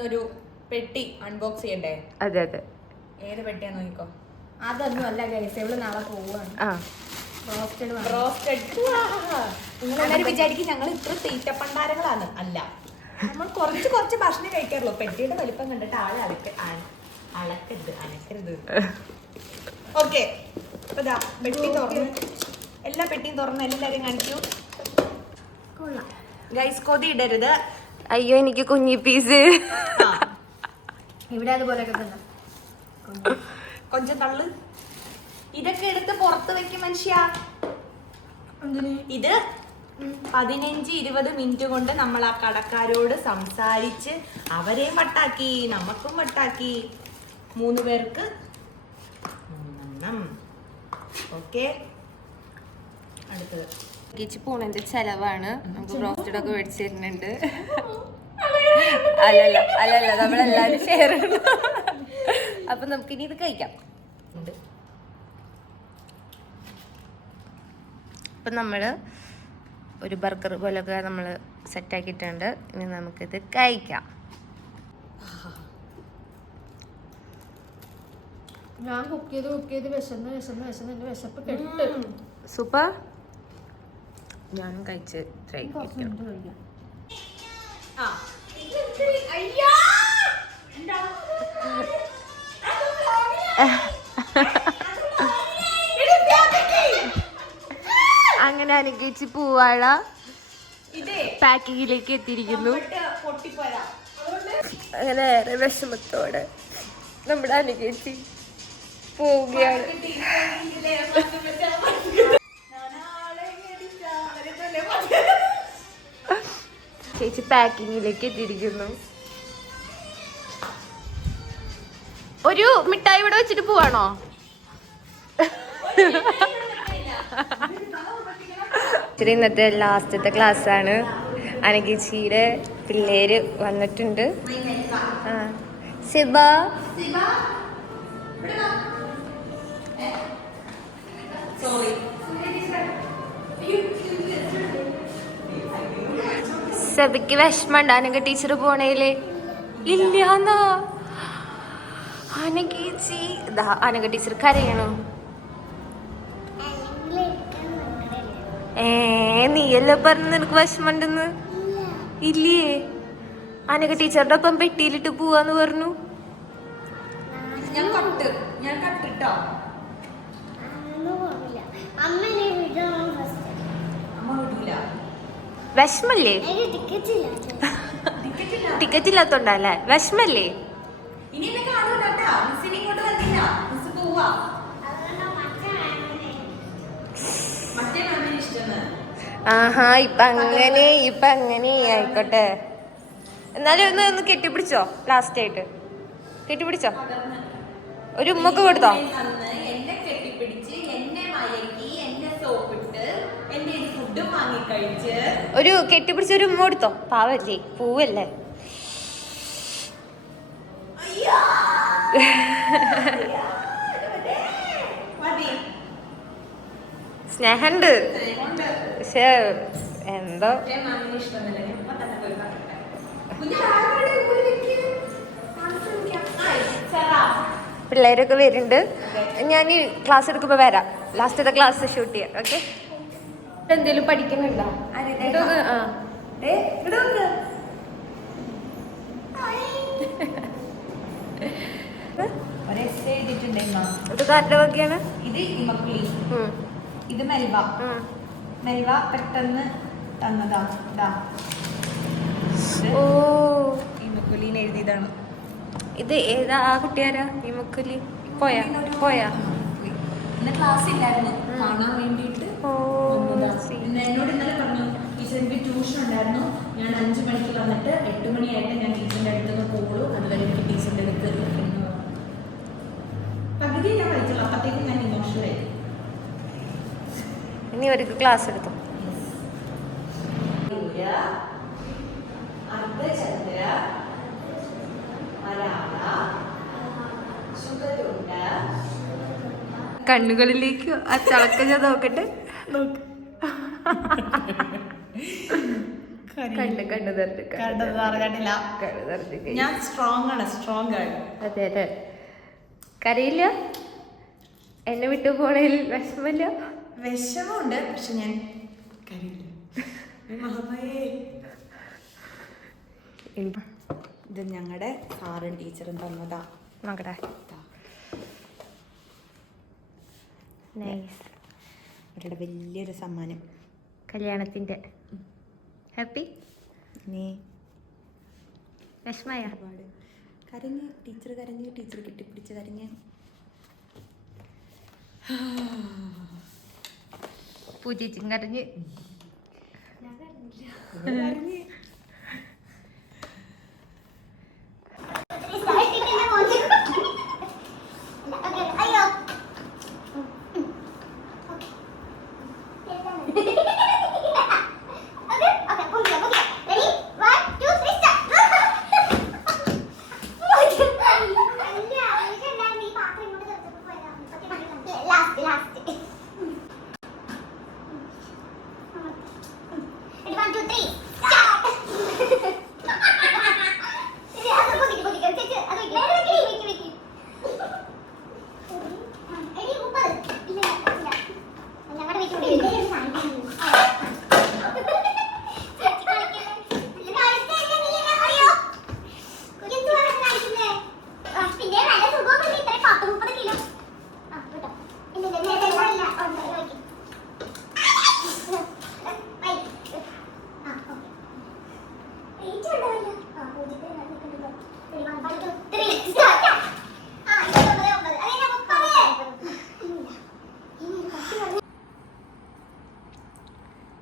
ഇന്നൊരു പെട്ടി അൺബോക്സ് ചെയ്യണ്ടേ? അതെ അതെ. ഏത് പെട്ടിയാ നോക്കിക്കോ. അതൊന്നും അല്ല ഗൈസ്, ഇവള് നാളെ പോവാണ്. നിങ്ങളെല്ലാരും വിചാരിക്കും ഞങ്ങൾ ഇത്ര തീറ്റപ്പണ്ടാരങ്ങളാണ്. അല്ല, നമ്മൾ കുറച്ച് ഭക്ഷണം കഴിക്കാറുള്ളൂ. പെട്ടിയുടെ വലിപ്പം കണ്ടിട്ട് ആളെ അനക്കരുത്. ഓക്കെ, പെട്ടി തുറന്ന് എല്ലാ പെട്ടിയും തുറന്ന് എല്ലാരും കാണിക്കൂ. ഗൈസ്, കൊതി ഇടരുത്. അയ്യോ, എനിക്ക് കുഞ്ഞി പീസ്. ഇവിടെ അതുപോലെയൊക്കെ തന്നെ കൊഞ്ചം തള്ളു. ഇതൊക്കെ എടുത്ത് പുറത്ത് വെക്കും മനുഷ്യ. ഇത് 15-20 മിനിറ്റ് കൊണ്ട് നമ്മൾ ആ കടക്കാരോട് സംസാരിച്ച് അവരെയും വട്ടാക്കി നമുക്കും വട്ടാക്കി. 3 പേർക്ക് 3. ഓക്കെ, അടുത്തത് ചേച്ചി പോണതിന്റെ ചെലവാണ്. നമുക്ക് ബ്രോസ്റ്റഡ് ഒക്കെ മേടിച്ചു തരുന്നുണ്ട്. അല്ലല്ല നമ്മളെല്ലാരും ഷെയർ ചെയ്യണം. അപ്പൊ നമുക്കിനി ഇത് കഴിക്കാം. അപ്പം നമ്മൾ ഒരു ബർഗർ പോലൊക്കെ നമ്മൾ സെറ്റാക്കിയിട്ടുണ്ട്. ഇനി നമുക്കിത് കഴിക്കാം. ഞാൻ കുക്ക് ചെയ്ത് വിശന്ന് എൻ്റെ വിശപ്പ് കെട്ട്. സൂപ്പർ. ഞാനും കഴിച്ച് ട്രൈ ചെയ്യാം. അങ്ങനെ അനുകരിച്ച് പൂവാഴ പാക്കിങ്ങിലേക്ക് എത്തിയിരിക്കുന്നു. അങ്ങനെ ഏറെ വിഷമത്തോടെ നമ്മുടെ അനുകരിച്ച് പോവുകയാണ്. ചേച്ചി പാക്കിങ്ങിലേക്ക് എത്തിയിരിക്കുന്നു. ഒരു മിഠായി ഇവിടെ വെച്ചിട്ട് പോവാണോ? ഇന്നത്തെ ലാസ്റ്റത്തെ ക്ലാസ്സാണ്. അനഘേച്ചിയുടെ പിള്ളേര് വന്നിട്ടുണ്ട്. സിബ, സബയ്ക്ക് വിഷമണ്ട അനഘ ടീച്ചർ പോണേല്? ഇല്ലാന്നാ അനഘേച്ചി. അനഘ ടീച്ചർ കരയണോ? നീയല്ലേ പറഞ്ഞു നിനക്ക് വിഷമണ്ടെന്ന്. ഇല്ലേ? അനഘ ടീച്ചറുടെ ഒപ്പം പെട്ടിയിലിട്ട് പോവാന്ന് പറഞ്ഞു. വിഷമല്ലേ? ടിക്കറ്റ് ഇല്ലാത്തോണ്ടല്ലേ? വിഷമല്ലേ? ആഹാ, ഇപ്പൊ അങ്ങനെ ആയിക്കോട്ടെ. എന്നാലും ഒന്ന് കെട്ടിപ്പിടിച്ചോ. ലാസ്റ്റ് ആയിട്ട് കെട്ടിപ്പിടിച്ചോ. ഒരു ഉമ്മക്ക് കൊടുത്തോ. ഒരു കെട്ടിപ്പിടിച്ച ഒരു ഉമ്മ കൊടുത്തോ. പാവല്ലേ, പൂവല്ലേ. സ്നേഹണ്ട്, പക്ഷെ എന്തോ പിള്ളേരൊക്കെ വരുന്നുണ്ട്. ഞാൻ ഈ ക്ലാസ് എടുക്കുമ്പോ വരാം. ലാസ്റ്റത്തെ ക്ലാസ് ഷൂട്ട് ചെയ്യാം. ഓക്കെ, എന്തേലും പഠിക്കുന്നുണ്ടോ? ഇത് കാരുടെ വകയാണ്. ഇത് ഇമക്കുലി, ഇത് മെൽവ പെട്ടെന്ന് തന്നതാ. ഓ, ഇമക്കുലിന്ന് എഴുതിയതാണ്. ഇത് ഏതാ? ആ കുട്ടിയാരാ ഇമക്കുലി? പോയാ ഇന്ന് ക്ലാസ് ഇല്ലായിരുന്നു, കാണാൻ വേണ്ടിയിട്ട്. എന്നോട് ഇന്നലെ പറഞ്ഞു ടീച്ചർ എനിക്ക് ട്യൂഷൻ ഉണ്ടായിരുന്നു, ഞാൻ 5 മണിക്ക് വന്നിട്ട് 8 മണിയായിട്ട് ഞാൻ ടീച്ചറിന്റെ അടുത്ത് പോകുള്ളൂ, അത് കഴിഞ്ഞിട്ട് ടീച്ചറിന്റെ അടുത്ത് എന്ന് പറഞ്ഞു. പകുതി ഞാൻ വായിച്ചുള്ളൂ, അപ്പത്തേക്കും ഞാൻ ഇമോഷണൽ ആയി. ഇനി അവർക്ക് ക്ലാസ് എടുത്തു. കണ്ണുകളിലേക്ക് ആ ചളക്ക ഞാൻ നോക്കട്ടെ. കണ്ണ് കണ്ണ് തരണ്ട് കണ്ടില്ല. കണ്ണ് തരണ്ട് ഞാൻ സ്ട്രോങ് ആണ്, സ്ട്രോങ് ആണ്. അതെ അതെ. കരയില്ല? എന്നെ വിട്ടു പോണേൽ വിഷമമില്ല? വിഷമമുണ്ട്, പക്ഷെ ഞാൻ കരയില്ല. ഇത് ഞങ്ങളുടെ സാറും ടീച്ചറും തന്നതാ. നോക്കട്ടെ. നൈസ്. അവരുടെ വലിയൊരു സമ്മാനം. കല്യാണത്തിന്റെ. ഹാപ്പി? നീ വിഷമായ? ഒരുപാട് കരഞ്ഞ്, ടീച്ചർ കരഞ്ഞ്, ടീച്ചർ കെട്ടിപ്പിടിച്ച് കരഞ്ഞ്. പൂജിച്ചും കരഞ്ഞ്. കരഞ്ഞ്.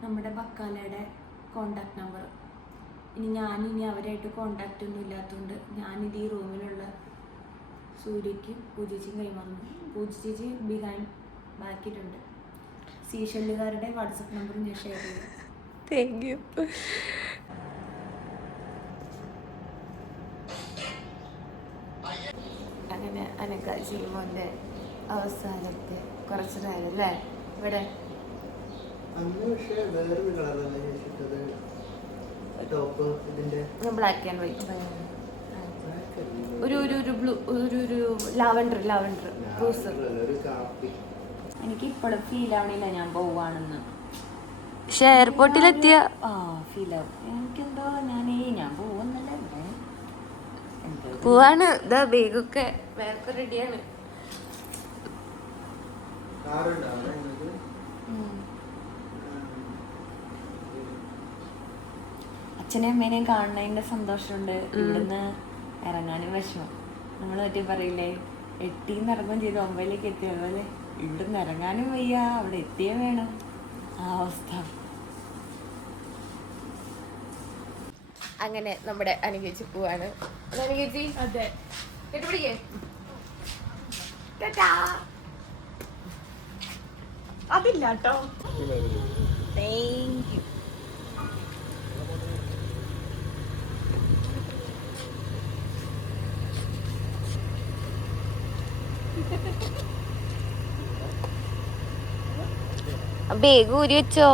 നമ്മുടെ ബക്കാലയുടെ കോണ്ടാക്ട് നമ്പർ. ഞാനിനി അവരായിട്ട് കോണ്ടാക്റ്റ് ഒന്നും ഇല്ലാത്തതുകൊണ്ട് ഞാനിത് ഈ റൂമിലുള്ള സൂര്യയ്ക്കും പൂജിച്ചും കൈമാറുന്നു. പൂജിച്ച് ബിഹൈൻഡ് ബാക്കിയിട്ടുണ്ട്. സീഷല്ലുകാരുടെ വാട്സപ്പ് നമ്പറും ഞാൻ ഷെയർ ചെയ്യാം. Thank you. അങ്ങനെ അനക്കാശിമോൻ്റെ അവസാനത്തെ കുറച്ച് നേരം അല്ലേ ഇവിടെ. ബ്ലാക്ക് ആൻഡ് വൈറ്റ്, ഒരു ബ്ലൂ, ഒരു ലാവൻഡർ റോസ്. എനിക്ക് ഇപ്പോഴും ഫീൽ ആവണില്ല ഞാൻ പോവാണെന്ന്. പക്ഷെ എയർപോർട്ടിലെത്തിയ ഫീൽ ആവും. എനിക്കെന്തോ ഞാൻ പോവുന്നല്ലേ. പോവാണ്. ഇതാ ബേഗൊക്കെ വേറെ റെഡിയാണ്. അച്ഛനെയും അമ്മേനെയും കാണുന്നതിൻ്റെ സന്തോഷമുണ്ട്. ഇവിടുന്ന് ഇറങ്ങാനും വിഷമം. നമ്മൾ മറ്റേ പറയില്ലേ, 8 ഇറങ്ങുകയും ചെയ്ത് 9 എത്തിയ അതുപോലെ ഇവിടുന്ന് ഇറങ്ങാനും വയ്യ, അവിടെ എത്തിയേ വേണം. ആ അവസ്ഥ. അങ്ങനെ നമ്മുടെ അനുഗേച്ചി പോവാണ്. അനുഗേച്ചി അതെ കെട്ടിപ്പിടിക്കേ. അതില്ല കേട്ടോ. Thank you. ബേഗ് ഊരി വെച്ചോ?